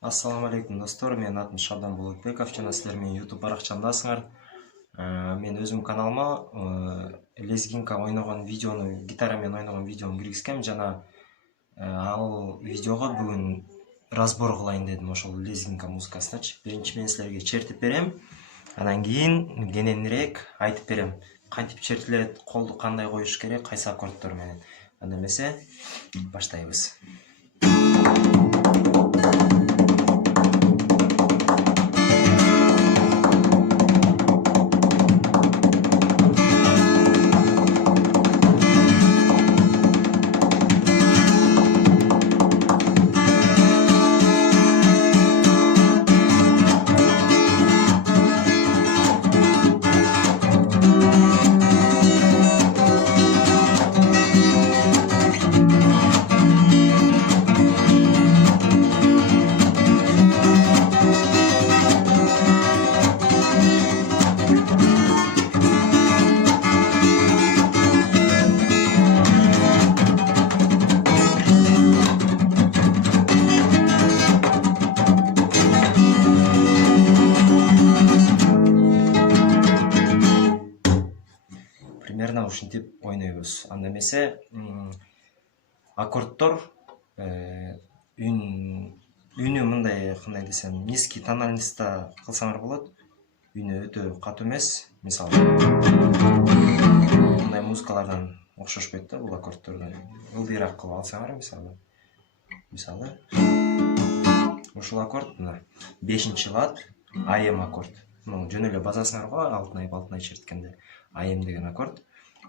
Ассаламу алейкум достор, менин атым Шабдан Болотбеков, жана силер менин YouTube баракчамдасыңар. Мен өзүм каналыма лезгинка ойногон видеону, гитара менен ойногон видеону киргизгем жана ал видеого бүгүн разбор кылайын дедим ошол лезгинка музыкасыначы. Биринчи мен силерге чертип берем, анан кийин кененирээк айтып берем. Кантип чертилет, колду кандай коюш керек, кайсы аккордтор менен. Анда эмесе баштайбыз. Примерно ушинтип ойнойбуз. Анда эмесе аккордтор үнү мындай, кандай десем, низкий тональностьта кылсаңар болот. Үнү өтө катуу эмес. Мисалы, мындай музыкалардан окшошпойт да бул аккордтордон. Ылдыйраак кылып алсаңар, мисалы, ушул аккорд мына 5-лад АМ аккорд. Жөн эле базасыңар го, алтынай черткенде АМ деген аккорд.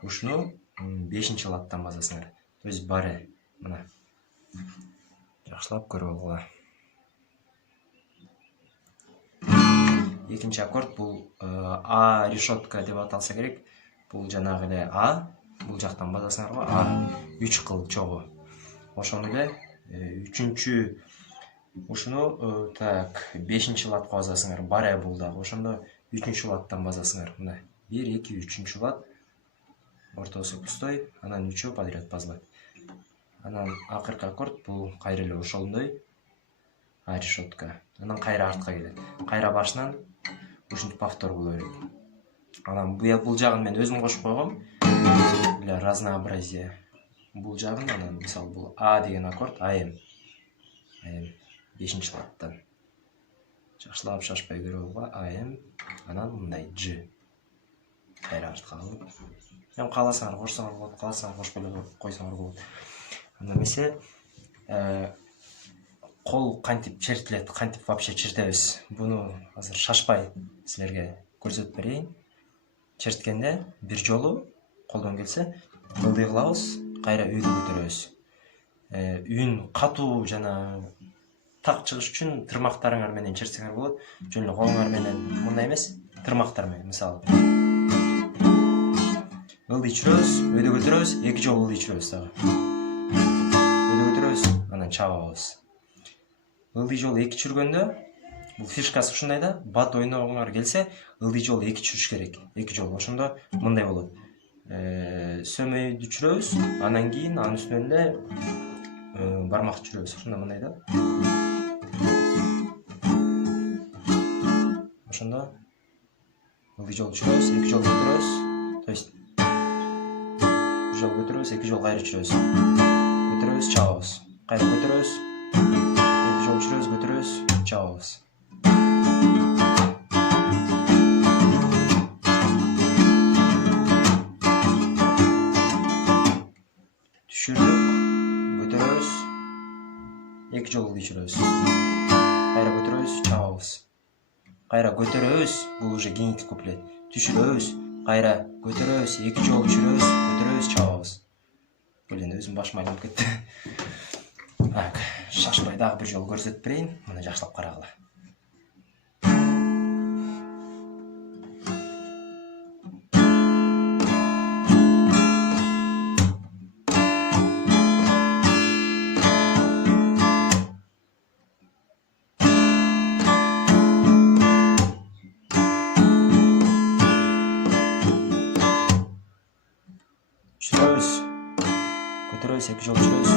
Ушуну 5-ладтан базасыңар. То есть баре мына. Жакшылап көрүп алгыла. Экинчи аккорд бул А решетка деп аталса керек. Бул жанагы эле А, бул жактан базасыңар го, А 3 кыл чогуу. Ошону эле үчүнчү ушуну 5-ладка базасыңар, баре бул дагы. Ошондо 3-ладтан базасыңар. Мына 1, 2, 3-лад. Ортосу пустой, анан 3 подряд базалат. Анан акыркы аккорд бул кайра эле ошондой А решетка. Анан кайра артка келет. Кайра башынан ушинтип повтор боло берет. Анан бул жагын мен өзүм кошуп койгом. Для разнообразия. Бул жагын анан мисалы бул А деген аккорд, АМ. 5-ладтан. Жакшылап шашпай көрүп алгыла. АМ, анан мындай Ж. Кайра артка алып. Мен кааласаңар кошсоңор болот, кааласаңар кошпой эле койсоңор болот. Анда эмесе кол кантип чертилет, кантип вообще чертебиз. Буну азыр шашпай силерге көрсөтүп берейин. Черткенде бир жолу колдон келсе ылдый кылабыз, кайра үйдү көтөрөбүз. Үн катуу жана так чыгыш үчүн тырмактарыңар менен чертсеңер болот. Жөн эле колуңар менен мындай эмес, тырмактар менен. Мисалы, ылдый чүрөбүз, өйдө көтөрөбүз, 2 жолу ылдый чүрөбүз дагы. Өйдө көтөрөбүз, анан чабабыз. Ылдый жолу 2 чүргөндө, бул фишкасы ушундай да, бат ойногуңар келсе, ылдый жолу 2 чүрүш керек. 2 жолу. Ошондо мындай болот. Сөмөйдү чүрөбүз, анан кийин анын үстүнөн эле бармак чүрөбүз. Ошондо мындай да. Ошондо ылдый жолу чүрөбүз, 2 жолу көтөрөбүз. То есть жол көтөрөбүз, 2 жол кайра чүрөбүз. Көтөрөбүз, чабабыз. Кайра көтөрөбүз. 2 жол чүрөбүз, көтөрөбүз, чабабыз. Түшүрдүк, көтөрөбүз. 2 жол ылдый чүрөбүз. Кайра көтөрөбүз, чабабыз. Кайра көтөрөбүз, бул уже кийинки куплет. Түшүрөбүз, кайра көтөрөбүз, 2 жол чүрөбүз, көтөрөбүз, чабабыз. Блин, өзүм башым айланып кетти. Так, шашпай дагы бир жол көрсөтүп берейин. Мына жакшылап карагыла. Çürüyoruz. Götürüyoruz 8 yol çürüyoruz.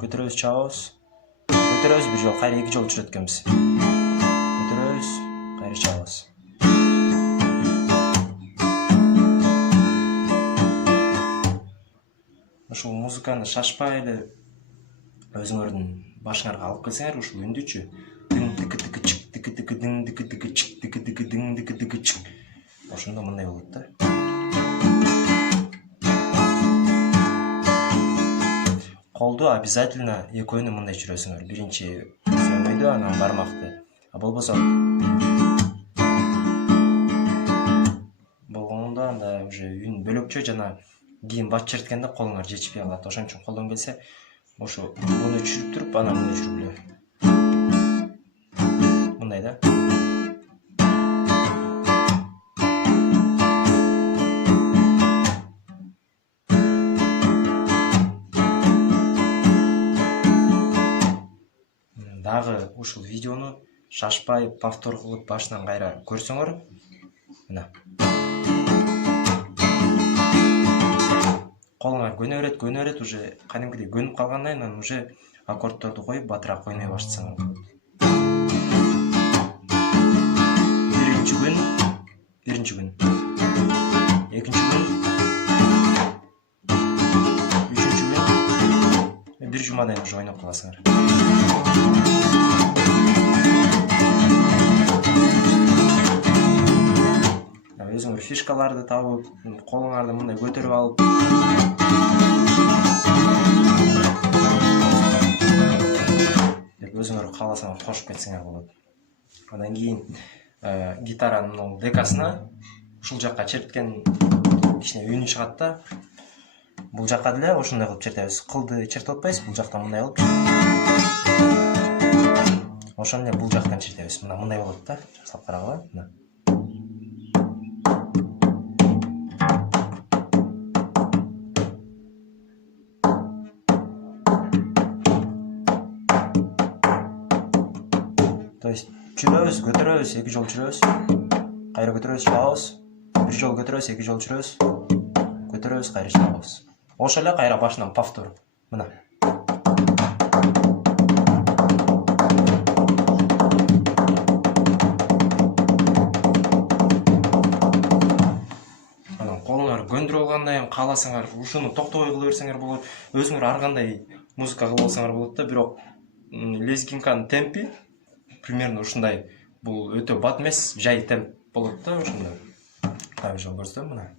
Götürüyoruz çavuz. көтөрөбүз, бир жолу кайра 2 жолу чырат экенбиз. Көтөрөбүз, кайра чабабыз. Ушул музыканы шашпай эле өзүңөрдүн башыңарга алып келсеңер, ушул үндүчү дың тык тык чык тык тык дың тык тык чык тык тык дың тык тык чык. Ошондо мындай болот да. Колду обязательно экөөнү мындай чүрөсүңөр. Биринчи сөмөйдү, анан бармакты. А болбосо болгондо анда уже үн бөлөкчө жана кийин бат черткенде колуңар жетишпей калат. Ошон үчүн колдон келсе, ошо буну чүрүп туруп, анан буну чүрүп эле. Мындай да. Дагы ушул видеону шашпай повтор кылып башынан кайра көрсөңөр, мына. Колуңар көнө берет, уже кадимкидей көнүп калгандан кийин уже аккордторду коюп батыраак ойной баштасаңар болот. Биринчи күн, экинчи күн, үчүнчү күн, бир жумадан уже ойноп каласыңар. Өзүңөр фишкаларды табып, колуңарды мындай көтөрүп алып, деп өзүңөр кааласаңар кошуп кетсеңер болот. Андан кийин гитаранын декасына ушул жакка черткен кичине үнү чыгат да. Бул жакка деле ошондой кылып чертебиз. Кылды чертип атпайбыз, бул жактан мындай кылып. Ошону эле бул жактан чертебиз. Мындай болот да. Жасап карагыла, мына. То есть чүрөбүз, көтөрөбүз, 2 жолу чүрөбүз, кайра көтөрөбүз, чабабыз, бир жолу көтөрөбүз, 2 жолу чүрөбүз, көтөрөбүз, кайра чабабыз. Ошо эле кайра башынан повтор. Мына. Анан колуңар көндүрүп алгандан кийин кааласаңар ушуну токтобой кыла берсеңер болот. Өзүңөр ар кандай музыка кылып алсаңар болот да, бирок лезгинканын темпи примерно ушундай. Бул өтө бат эмес, жай темп болот да, ошондой. Кайра жол көрсөтөм, мына.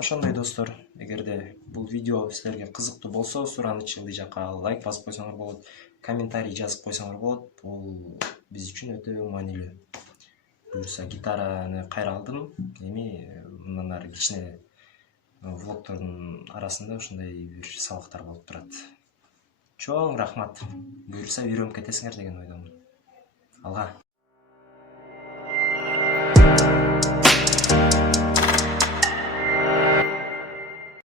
Ошондой достор, эгерде бул видео силерге кызыктуу болсо, сураныч ылдый жакка лайк басып койсоңор болот, комментарий жазып койсоңор болот. Бул биз үчүн өтө маанилүү. Буюрса гитараны кайра алдым, эми мындан ары кичине влогтордун арасында ушундай бир сабактар болуп турат. Чоң рахмат. Буюрса үйрөнүп кетесиңер деген ойдомун. Алга.